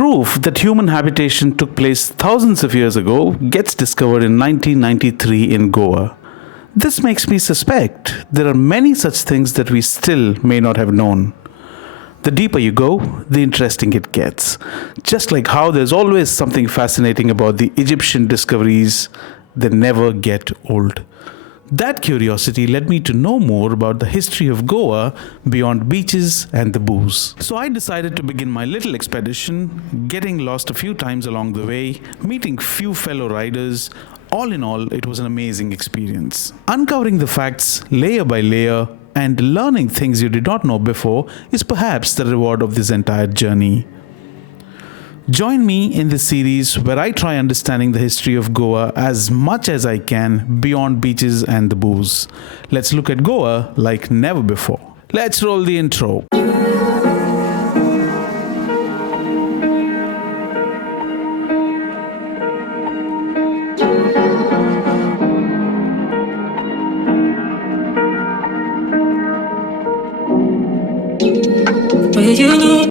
proof that human habitation took place thousands of years ago gets discovered in 1993 in Goa. This makes me suspect there are many such things that we still may not have known. The deeper you go, the interesting it gets. Just like how there's always something fascinating about the Egyptian discoveries, they never get old. That curiosity led me to know more about the history of Goa beyond beaches and the booze. So I decided to begin my little expedition, getting lost a few times along the way, meeting few fellow riders. All in all, it was an amazing experience. Uncovering the facts layer by layer and learning things you did not know before is perhaps the reward of this entire journey. Join me in this series where I try understanding the history of Goa as much as I can beyond beaches and the booze. Let's look at Goa like never before. Let's roll the intro.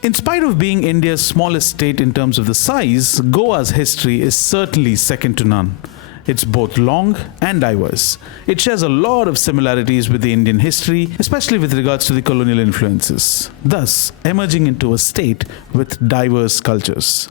In spite of being India's smallest state in terms of the size, Goa's history is certainly second to none. It's both long and diverse. It shares a lot of similarities with the Indian history, especially with regards to the colonial influences, thus emerging into a state with diverse cultures.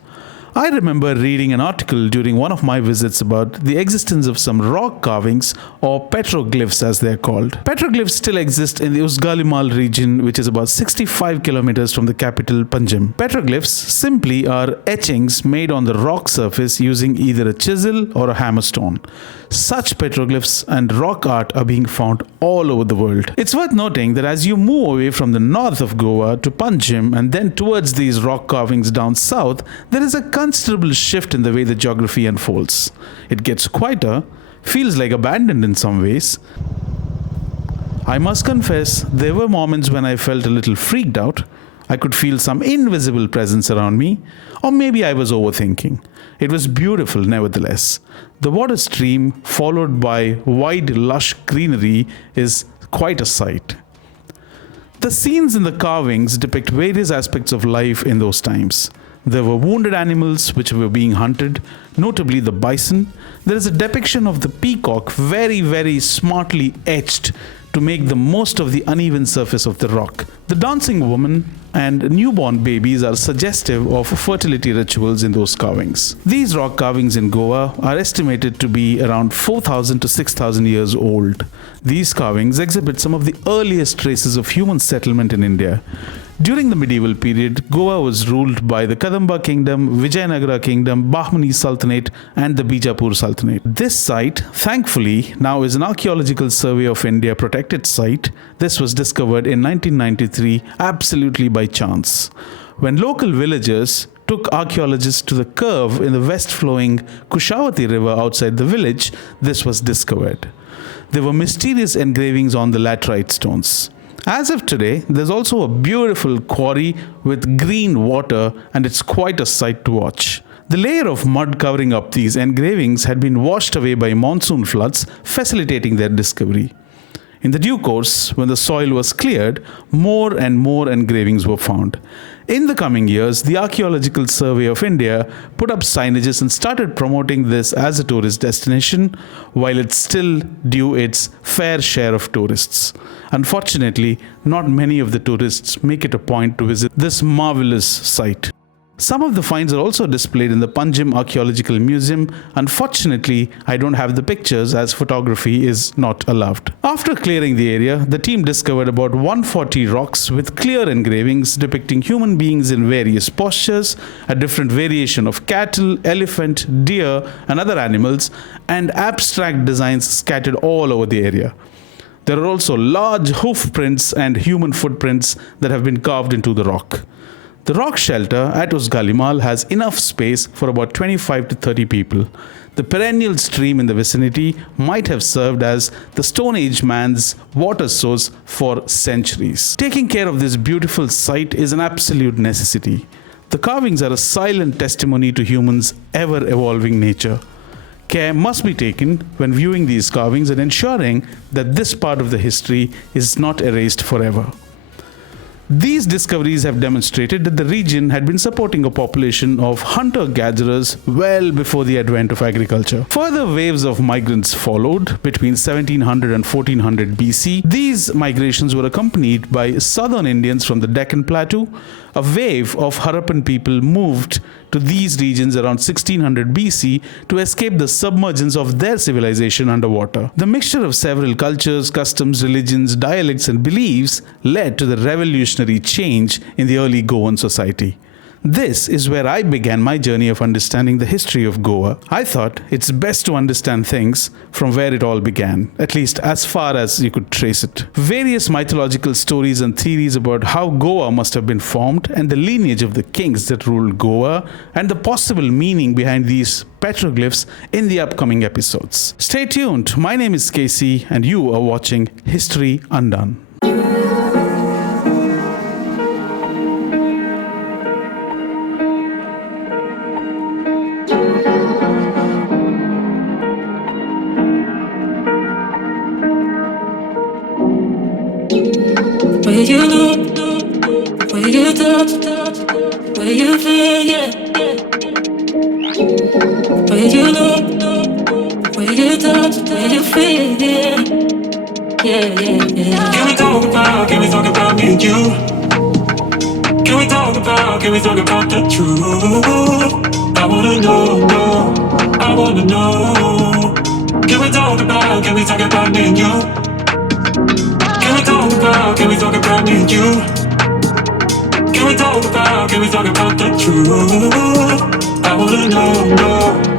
I remember reading an article during one of my visits about the existence of some rock carvings or petroglyphs as they are called. Petroglyphs still exist in the Usgalimal region, which is about 65 kilometers from the capital Panjim. Petroglyphs simply are etchings made on the rock surface using either a chisel or a hammerstone. Such petroglyphs and rock art are being found all over the world. It's worth noting that as you move away from the north of Goa to Panjim and then towards these rock carvings down south, there is a considerable shift in the way the geography unfolds. It gets quieter, feels like abandoned in some ways. I must confess, there were moments when I felt a little freaked out. I could feel some invisible presence around me, or maybe I was overthinking. It was beautiful nevertheless. The water stream, followed by wide, lush greenery, is quite a sight. The scenes in the carvings depict various aspects of life in those times. There were wounded animals which were being hunted, notably the bison. There is a depiction of the peacock very smartly etched to make the most of the uneven surface of the rock. The dancing woman and newborn babies are suggestive of fertility rituals in those carvings. These rock carvings in Goa are estimated to be around 4,000 to 6,000 years old. These carvings exhibit some of the earliest traces of human settlement in India. During the medieval period, Goa was ruled by the Kadamba Kingdom, Vijayanagara Kingdom, Bahmani Sultanate and the Bijapur Sultanate. This site, thankfully, now is an Archaeological Survey of India protected site. This was discovered in 1993 absolutely by chance. When local villagers took archaeologists to the curve in the west-flowing Kushavati river outside the village, this was discovered. There were mysterious engravings on the laterite stones. As of today, there's also a beautiful quarry with green water, and it's quite a sight to watch. The layer of mud covering up these engravings had been washed away by monsoon floods, facilitating their discovery. In the due course, when the soil was cleared, more and more engravings were found. In the coming years, the Archaeological Survey of India put up signages and started promoting this as a tourist destination, while it's still due its fair share of tourists. Unfortunately, not many of the tourists make it a point to visit this marvelous site. Some of the finds are also displayed in the Panjim Archaeological Museum. Unfortunately, I don't have the pictures as photography is not allowed. After clearing the area, the team discovered about 140 rocks with clear engravings depicting human beings in various postures, a different variation of cattle, elephant, deer, and other animals, and abstract designs scattered all over the area. There are also large hoof prints and human footprints that have been carved into the rock. The rock shelter at Usgalimal has enough space for about 25 to 30 people. The perennial stream in the vicinity might have served as the Stone Age man's water source for centuries. Taking care of this beautiful site is an absolute necessity. The carvings are a silent testimony to humans' ever-evolving nature. Care must be taken when viewing these carvings and ensuring that this part of the history is not erased forever. These discoveries have demonstrated that the region had been supporting a population of hunter-gatherers well before the advent of agriculture. Further waves of migrants followed between 1700 and 1400 BC. These migrations were accompanied by southern Indians from the Deccan Plateau. A wave of Harappan people moved to these regions around 1600 BC to escape the submergence of their civilization underwater. The mixture of several cultures, customs, religions, dialects, and beliefs led to the revolutionary change in the early Goan society. This is where I began my journey of understanding the history of Goa. I thought it's best to understand things from where it all began, at least as far as you could trace it. Various mythological stories and theories about how Goa must have been formed, and the lineage of the kings that ruled Goa, and the possible meaning behind these petroglyphs in the upcoming episodes. Stay tuned. My name is Casey, and you are watching History Undone. Where you look, where you touch, where you feel, yeah. Where you look, where you touch, where you feel, yeah. Yeah. Can we talk about me and you? Can we talk about the truth? I wanna know, I wanna know. Can we talk about me and you? Can we talk about me and you? Can we talk about the truth? I wanna know.